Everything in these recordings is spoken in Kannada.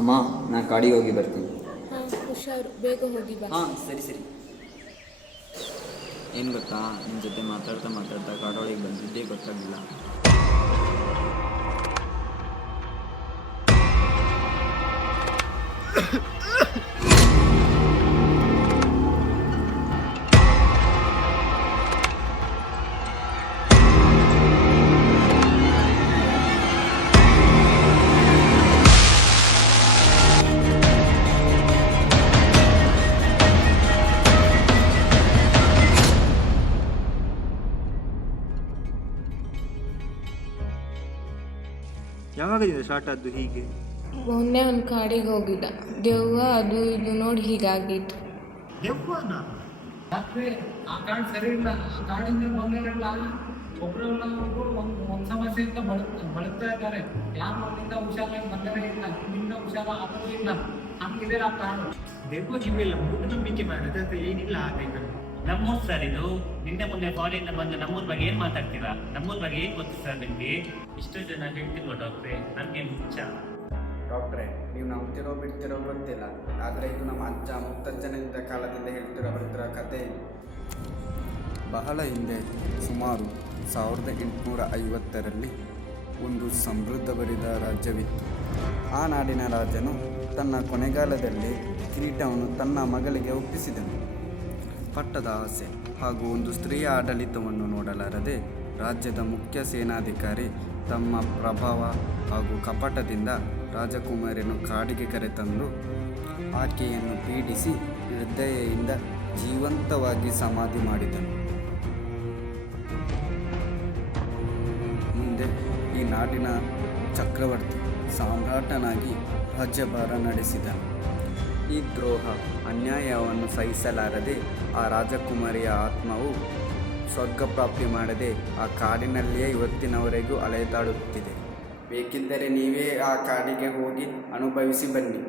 ಅಮ್ಮ, ನಾನು ಕಾಡಿಗೆ ಹೋಗಿ ಬರ್ತೀನಿ. ಹಾಂ, ಹುಷಾರು, ಬೇಗ ಹೋಗಿ ಬಾ. ಹಾಂ, ಸರಿ ಸರಿ. ಏನು ಗೊತ್ತಾ, ನಿನ್ನ ಜೊತೆ ಮಾತಾಡ್ತಾ ಮಾತಾಡ್ತಾ ಕಾಡೊಳಗೆ ಬಂದಿದ್ದೇ ಗೊತ್ತಾಗಲಿಲ್ಲ. ಯಾವಾಗದಿಂದ ಸ್ಟಾರ್ಟ್ ಆದ್ದು ಹೀಗೆ? ಮೊನ್ನೆ ಒಂದು ಕಾಡಿಗೆ ಹೋಗಿದ್ದ, ದೆವ್ವ ಅದು ಇದು ನೋಡಿ ಹೀಗಾಗಿತ್ತು. ದೆವ್ವನ ಡಾಕ್ಟ್ರೇ, ಆ ಕಾರ್ಡ್ ಸರಿ ಇಲ್ಲ. ಆ ಕಾರ್ಡಿಂದ ಮೊನ್ನೆಲ್ಲ ಒಬ್ಬರನ್ನ ಒಂದು ಸಮಸ್ಯೆಯಿಂದ ಬಳಕ್ತಾ ಇದ್ದಾರೆ. ಯಾರು ಅಲ್ಲಿಂದ ಹುಷಾರಾಗಿ ಬಂದರೆ ಇಲ್ಲ, ನಿಮ್ಮಿಂದ ಹುಷಾರ ಆದರೂ ಇಲ್ಲ. ಹಂಗಿದೆ ಆ ಕಾರ್ಡು. ದೆವ್ವ ಗಿವ್ವೆಲ್ಲ ಮೂಢನಂಬಿಕೆ ಮಾಡೋದು ಅಂತ ಏನಿಲ್ಲ ಆಗಬೇಕು. ನಮ್ಮೂರ್ ಸರ್ ಇದು. ನಿನ್ನೆ ಮೊನ್ನೆ ಫಾರಿನ್ ಬಂದು ನಮ್ಮೂರ್ ಬಗ್ಗೆ ಏನ್ ಮಾತಾಡ್ತೀರಾ? ನಮ್ಮೂರ್ ಬಗ್ಗೆ ಏನ್ ಗೊತ್ತು ಸರ್ ನಿಮ್ಗೆ? ಇಷ್ಟು ಜನ ಹೇಳ್ತಿಲ್ವ ಡಾಕ್ಟ್ರೆ? ನನ್ಗೆ ಮುಚ್ಚ. ಡಾಕ್ಟ್ರೆ, ನೀವು ನಂಬ್ತಿರೋ ಬಿಡ್ತಿರೋ ಗೊತ್ತಿಲ್ಲ, ಆದರೆ ಇದು ನಮ್ಮ ಅಜ್ಜ ಮುತ್ತಜ್ಜನಿಂದ ಕಾಲದಿಂದ ಹೇಳ್ತಿರೋ ಬರ್ತಿರೋ ಕತೆ. ಬಹಳ ಹಿಂದೆ, ಸುಮಾರು 1850ರಲ್ಲಿ ಒಂದು ಸಮೃದ್ಧಭರಿತ ರಾಜ್ಯವಿತ್ತು. ಆ ನಾಡಿನ ರಾಜನು ತನ್ನ ಕೊನೆಗಾಲದಲ್ಲಿ ಕಿರೀಟವನ್ನು ತನ್ನ ಮಗಳಿಗೆ ಒಪ್ಪಿಸಿದನು. ಪಟ್ಟದ ಆಸೆ ಹಾಗೂ ಒಂದು ಸ್ತ್ರೀಯ ಆಡಳಿತವನ್ನು ನೋಡಲಾರದೆ ರಾಜ್ಯದ ಮುಖ್ಯ ಸೇನಾಧಿಕಾರಿ ತಮ್ಮ ಪ್ರಭಾವ ಹಾಗೂ ಕಪಟದಿಂದ ರಾಜಕುಮಾರಿಯನ್ನು ಕಾಡಿಗೆ ಕರೆತಂದು ಆಕೆಯನ್ನು ಪೀಡಿಸಿ ನಿರ್ದಯೆಯಿಂದ ಜೀವಂತವಾಗಿ ಸಮಾಧಿ ಮಾಡಿದನು. ಮುಂದೆ ಈ ನಾಡಿನ ಚಕ್ರವರ್ತಿ ಸಾಮ್ರಾಟನಾಗಿ ರಾಜ್ಯಭಾರ ನಡೆಸಿದನು. ಈ ದ್ರೋಹ ಅನ್ಯಾಯವನ್ನು ಸಹಿಸಲಾರದೆ ಆ ರಾಜಕುಮಾರಿಯ ಆತ್ಮವು ಸ್ವರ್ಗಪ್ರಾಪ್ತಿ ಮಾಡದೆ ಆ ಕಾಡಿನಲ್ಲಿಯೇ ಇವತ್ತಿನವರೆಗೂ ಅಲೆದಾಡುತ್ತಿದೆ. ಬೇಕಿದ್ದರೆ ನೀವೇ ಆ ಕಾಡಿಗೆ ಹೋಗಿ ಅನುಭವಿಸಿ ಬನ್ನಿ.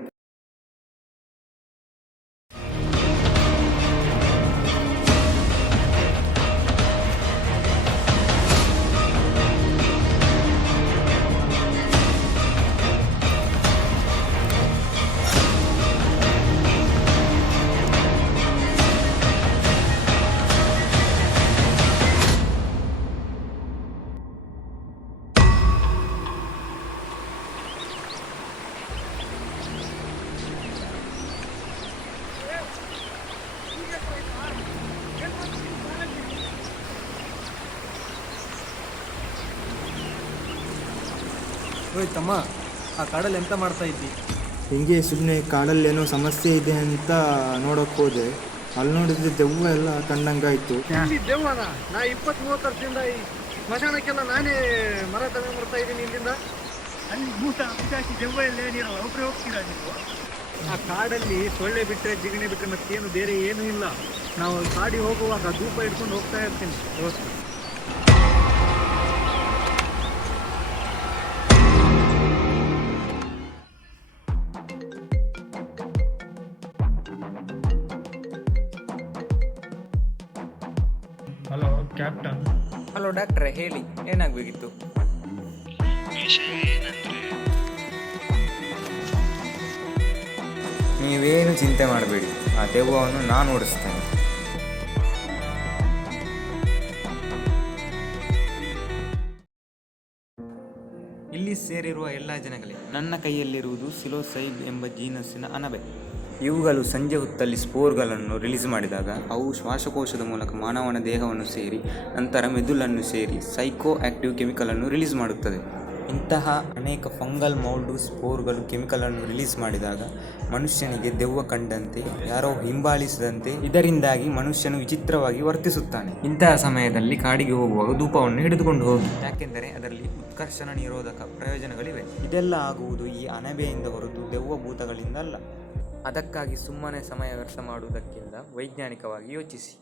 ಓಯ್ ತಮ್ಮ, ಆ ಕಾಡಲ್ಲಿ ಎಂತ ಮಾಡ್ತಾ ಇದ್ದಿ? ಹಿಂಗೆ ಸುಮ್ಮನೆ ಕಾಡಲ್ಲೇನೋ ಸಮಸ್ಯೆ ಇದೆ ಅಂತ ನೋಡೋಕೆ ಹೋದೆ. ಅಲ್ಲಿ ನೋಡಿದ್ರೆ ದೆವ್ವ ಎಲ್ಲ ಕಂಡಂಗಾಯ್ತು. ದೆವ್ವನ ನಾ 20-30 ವರ್ಷದಿಂದ ಈ ಸ್ಮಶಾನಕ್ಕೆಲ್ಲ ನಾನೇ ಮರ ತಗೊಂಡ್ಬರ್ತಾ ಇದ್ದೀನಿ ಇಲ್ಲಿಂದ. ಅಲ್ಲಿ ಭೂತ ಪಿಶಾಚಿ ದೆವ್ವ ಎಲ್ಲ ಏನಿರಲ್ಲ, ಒಬ್ಬರೇ ಹೋಗ್ತೀರಾ ನೀವು? ಆ ಕಾಡಲ್ಲಿ ಸೊಳ್ಳೆ ಬಿಟ್ಟರೆ ಜಿಗಣೆ ಬಿಟ್ಟರೆ ಮತ್ತೇನು ಬೇರೆ ಏನೂ ಇಲ್ಲ. ನಾವು ಕಾಡಿಗೆ ಹೋಗುವಾಗ ಧೂಪ ಇಟ್ಕೊಂಡು ಹೋಗ್ತಾ ಇರ್ತೀನಿ ದೋಸ್ತ. Hello captain. ಹಲೋ ಡಾಕ್ಟ್ರೆ, ಹೇಳಿ, ಏನಾಗಬೇಕಿತ್ತು? ನೀವೇನು ಚಿಂತೆ ಮಾಡಬೇಡಿ, ಆ ದೆವ್ವವನ್ನು ನಾನು ಓಡಿಸ್ತೇನೆ. ಇಲ್ಲಿ ಸೇರಿರುವ ಎಲ್ಲ ಜನಗಳೇ, ನನ್ನ ಕೈಯಲ್ಲಿರುವುದು ಸಿಲೋಸೈಬ್ ಎಂಬ ಜೀನಸ್ಸಿನ ಅಣಬೆ. ಇವುಗಳು ಸಂಜೆ ಹೊತ್ತಲ್ಲಿ ಸ್ಪೋರ್ಗಳನ್ನು ರಿಲೀಸ್ ಮಾಡಿದಾಗ ಅವು ಶ್ವಾಸಕೋಶದ ಮೂಲಕ ಮಾನವನ ದೇಹವನ್ನು ಸೇರಿ ನಂತರ ಮೆದುಳನ್ನು ಸೇರಿ ಸೈಕೋ ಆಕ್ಟಿವ್ ಕೆಮಿಕಲನ್ನು ರಿಲೀಸ್ ಮಾಡುತ್ತದೆ. ಇಂತಹ ಅನೇಕ ಫಂಗಲ್ ಮೌಲ್ಡು ಸ್ಪೋರ್ಗಳು ಕೆಮಿಕಲನ್ನು ರಿಲೀಸ್ ಮಾಡಿದಾಗ ಮನುಷ್ಯನಿಗೆ ದೆವ್ವ ಕಂಡಂತೆ, ಯಾರೋ ಹಿಂಬಾಲಿಸಿದಂತೆ, ಇದರಿಂದಾಗಿ ಮನುಷ್ಯನು ವಿಚಿತ್ರವಾಗಿ ವರ್ತಿಸುತ್ತಾನೆ. ಇಂತಹ ಸಮಯದಲ್ಲಿ ಕಾಡಿಗೆ ಹೋಗುವಾಗ ಧೂಪವನ್ನು ಹಿಡಿದುಕೊಂಡು ಹೋಗಿ, ಯಾಕೆಂದರೆ ಅದರಲ್ಲಿ ಉತ್ಕರ್ಷಣ ನಿರೋಧಕ ಪ್ರಯೋಜನಗಳಿವೆ. ಇದೆಲ್ಲ ಆಗುವುದು ಈ ಅಣಬೆಯಿಂದ ಹೊರತು ದೆವ್ವ ಭೂತಗಳಿಂದ ಅಲ್ಲ. ಅದಕ್ಕಾಗಿ ಸುಮ್ಮನೆ ಸಮಯ ವ್ಯರ್ಥ ಮಾಡುವುದಕ್ಕಿಂತ ವೈಜ್ಞಾನಿಕವಾಗಿ ಯೋಚಿಸಿ.